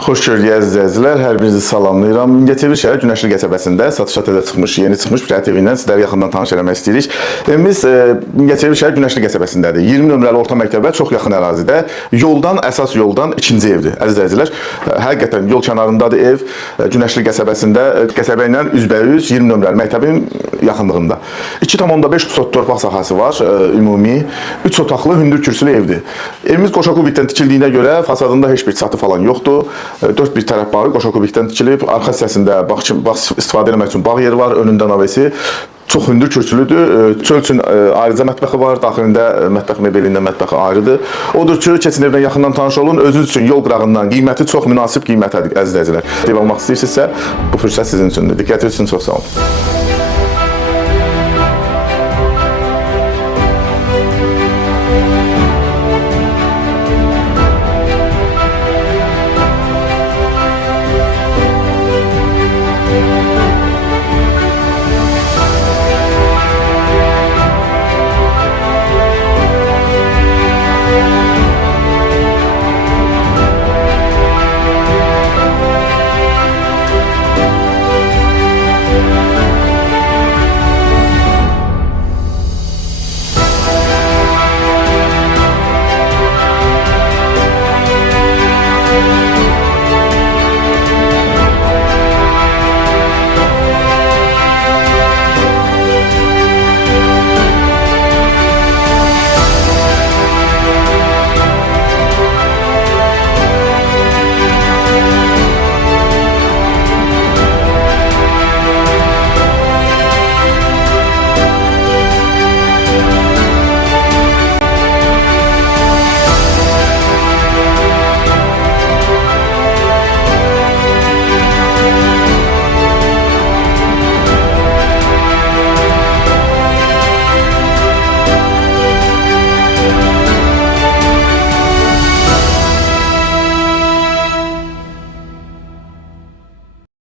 Xoş gördük əziz izləyicilər, hər birinizi salamlayıram. Mingəçevir şəhər Günəşli qəsəbəsində satışa təzə çıxmış, yeni çıxmış bir ev ilə sizləri yaxından tanış eləmək istəyirik. Evimiz Mingəçevir şəhər Günəşli qəsəbəsindədir. 20 nömrəli orta məktəbə çox yaxın ərazidə. Yoldan, əsas yoldan ikinci evdir. Əziz izləyicilər, həqiqətən yol kənarındadır ev. Günəşli qəsəbəsində, qəsəbə ilə üzbəyüz 20 nömrəli məktəbin yaxınlığında. 2,5 sot torpaq sahəsi var, ümumi. 3 otaqlı, hündür kürsülü evdir. Evimiz qoşa-kubikdən tikildiyinə görə fasadında heç bir çatı falan yoxdur. 4 bir tərəf bağı qoşa-kubikdən tikilib. Arxa hissəsində bağ istifadə etmək üçün bağ yeri var, önündə navəsi. Çox hündür kürsülüdür. Çöl üçün ayrıca mətbəxi var. Daxilində mətbəx mebelində mətbəxi ayrıdır. Odur ki, keçin evdən yaxından tanış olun. Özünüz üçün yol qırağından qiyməti çox münasib qiymətədir, əziz izləyicilər. Ev almaq istəyirsinizsə, bu fürsət sizin üçündür. Diqqətiniz üçün çox sağ olun.